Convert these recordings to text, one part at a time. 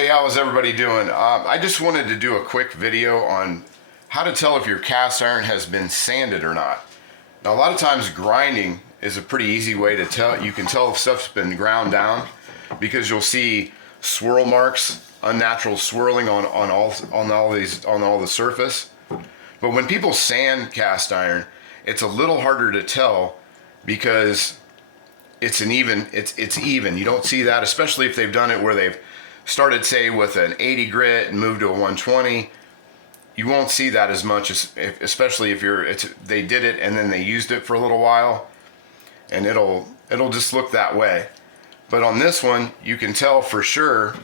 Hey, how is everybody doing? I just wanted to do a quick video on how to tell if your cast iron has been sanded or not. Now, a lot of times grinding is a pretty easy way to tell. You can tell if stuff's been ground down because you'll see swirl marks, unnatural swirling on all the surface. But when people sand cast iron, it's a little harder to tell because it's even. You don't see that, especially if they've done it where they've started, say, with an 80 grit and moved to a 120. You won't see that as much, especially if they did it and then they used it for a little while, and it'll just look that way. But on this one, you can tell for sure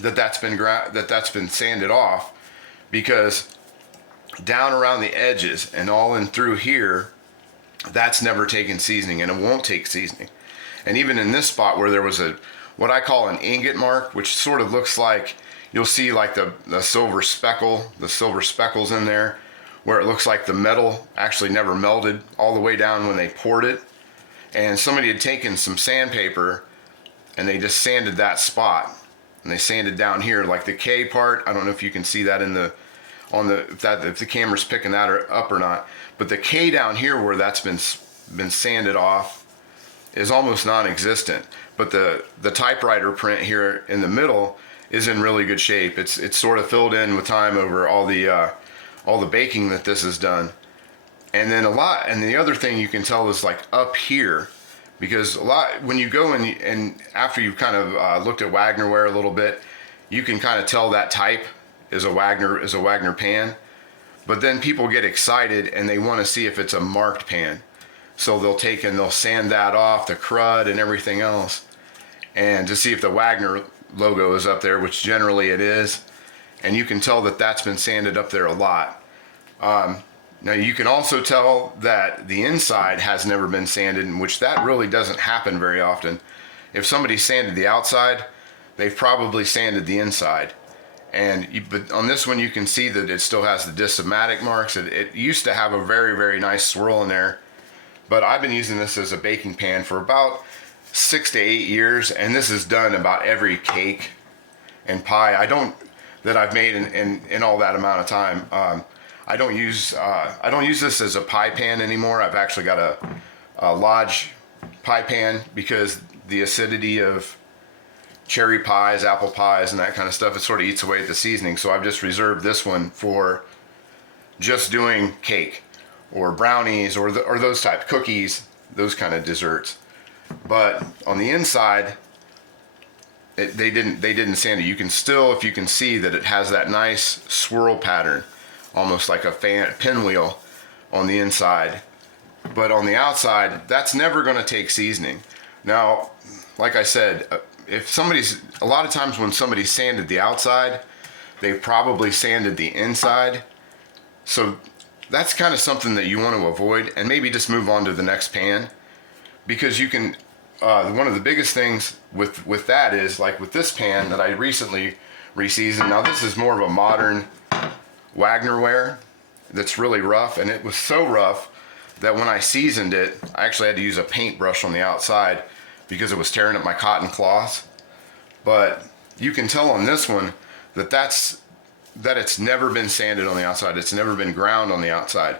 that that's been sanded off, because down around the edges and all in through here, that's never taken seasoning, and it won't take seasoning. And even in this spot where there was what I call an ingot mark, which sort of looks like, you'll see like the silver speckles in there, where it looks like the metal actually never melted all the way down when they poured it. And somebody had taken some sandpaper and they just sanded that spot, and they sanded down here, like the K part. I don't know if you can see that if the camera's picking that up or not, but the K down here where that's been sanded off is almost non-existent. But the typewriter print here in the middle is in really good shape. It's sort of filled in with time over all the baking that this has done. And then and the other thing you can tell is like up here, because when you go and after you've kind of looked at Wagner ware a little bit, you can kind of tell that type is a Wagner pan. But then people get excited and they want to see if it's a marked pan. So they'll sand that off, the crud and everything else, and to see if the Wagner logo is up there, which generally it is. And you can tell that that's been sanded up there a lot. Now you can also tell that the inside has never been sanded, in which that really doesn't happen very often. If somebody sanded the outside, they've probably sanded the inside. But on this one, you can see that it still has the discomatic marks. It used to have a very, very nice swirl in there. But I've been using this as a baking pan for about 6 to 8 years, and this is done about every cake and pie that I've made in all that amount of time. I don't use this as a pie pan anymore. I've actually got a Lodge pie pan, because the acidity of cherry pies, apple pies, and that kind of stuff, it sort of eats away at the seasoning. So I've just reserved this one for just doing cake or brownies or those type cookies, those kind of desserts. But on the inside, they didn't sand it. You can still, if you can see that it has that nice swirl pattern, almost like a pinwheel on the inside. But on the outside, that's never going to take seasoning. Now, like I said, a lot of times when somebody sanded the outside, they've probably sanded the inside. So that's kind of something that you want to avoid, and maybe just move on to the next pan, because you can, one of the biggest things with that is, like with this pan that I recently reseasoned. Now this is more of a modern Wagner ware that's really rough, and it was so rough that when I seasoned it, I actually had to use a paintbrush on the outside because it was tearing up my cotton cloths. But you can tell on this one that it's never been sanded on the outside. It's never been ground on the outside.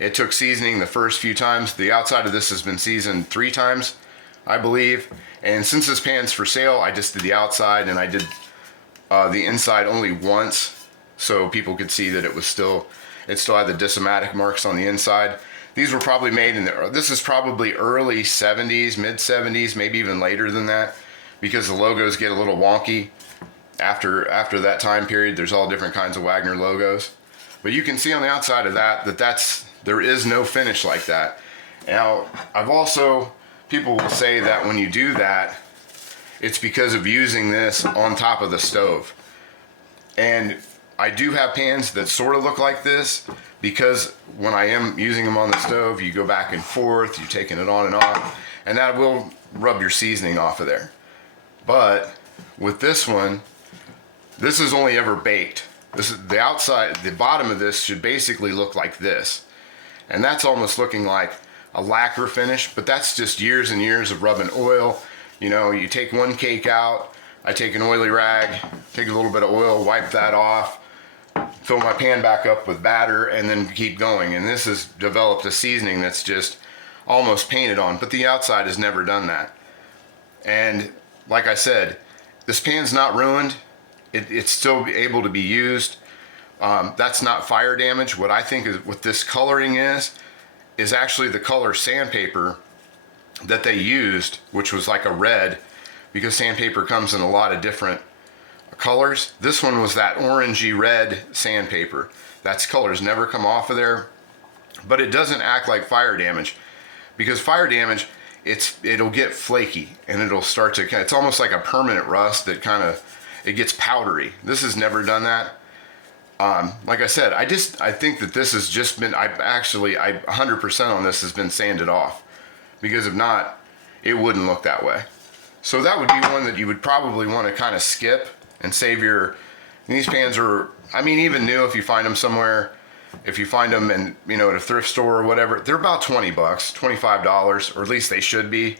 It took seasoning the first few times. The outside of this has been seasoned 3 times, I believe. And since this pan's for sale, I just did the outside, and I did the inside only once, so people could see that it still had the discomatic marks on the inside. These were probably made this is probably early 70s, mid 70s, maybe even later than that, because the logos get a little wonky after that time period. There's all different kinds of Wagner logos. But you can see on the outside of there is no finish like that. Now, people will say that when you do that, it's because of using this on top of the stove. And I do have pans that sort of look like this, because when I am using them on the stove, you go back and forth, you're taking it on and off, and that will rub your seasoning off of there. But with this one, this is only ever baked. This is the outside, the bottom of this should basically look like this. And that's almost looking like a lacquer finish, but that's just years and years of rubbing oil. You know, you take one cake out, I take an oily rag, take a little bit of oil, wipe that off, fill my pan back up with batter, and then keep going. And this has developed a seasoning that's just almost painted on, but the outside has never done that. And like I said, this pan's not ruined. It's still able to be used. That's not fire damage. What I think is what this coloring is actually the color sandpaper that they used, which was like a red, because sandpaper comes in a lot of different colors. This one was that orangey red sandpaper. That's colors never come off of there, but it doesn't act like fire damage, because fire damage, it'll get flaky and it'll start to, it's almost like a permanent rust that it gets powdery. This has never done that. Like I said, I think that this has just been, I 100% on this has been sanded off, because if not, it wouldn't look that way. So that would be one that you would probably want to kind of skip and save your, these pans are, I mean, even new, if you find them somewhere, if you find them in, you know, at a thrift store or whatever, they're about 20 bucks, $25, or at least they should be.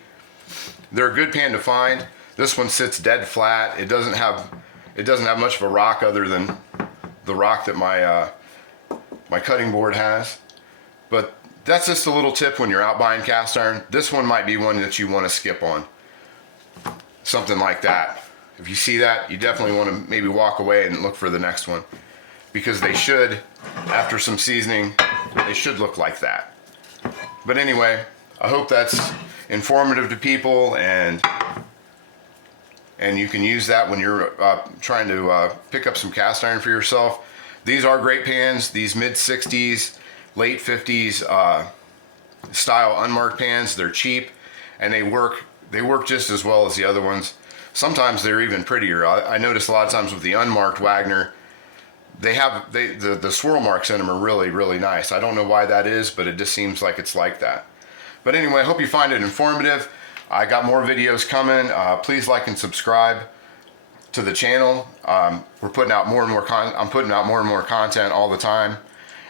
They're a good pan to find. This one sits dead flat. It doesn't have much of a rock other than the rock that my cutting board has. But that's just a little tip when you're out buying cast iron. This one might be one that you want to skip on. Something like that. If you see that, you definitely want to maybe walk away and look for the next one, because they should, after some seasoning, they should look like that. But anyway, I hope that's informative to people, and you can use that when you're trying to pick up some cast iron for yourself. These are great pans. These mid-60s, late 50s style unmarked pans. They're cheap, and they work just as well as the other ones. Sometimes they're even prettier. I notice a lot of times with the unmarked Wagner, the swirl marks in them are really, really nice. I don't know why that is, but it just seems like it's like that. But anyway, I hope you find it informative. I got more videos coming. Please like and subscribe to the channel. We're putting out more and more I'm putting out more and more content all the time,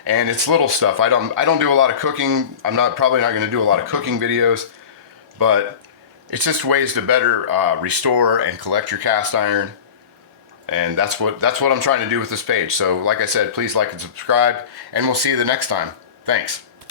and it's little stuff. I don't do a lot of cooking. I'm probably not going to do a lot of cooking videos, but it's just ways to better restore and collect your cast iron. And that's what I'm trying to do with this page. So like I said, please like and subscribe, and we'll see you the next time. Thanks.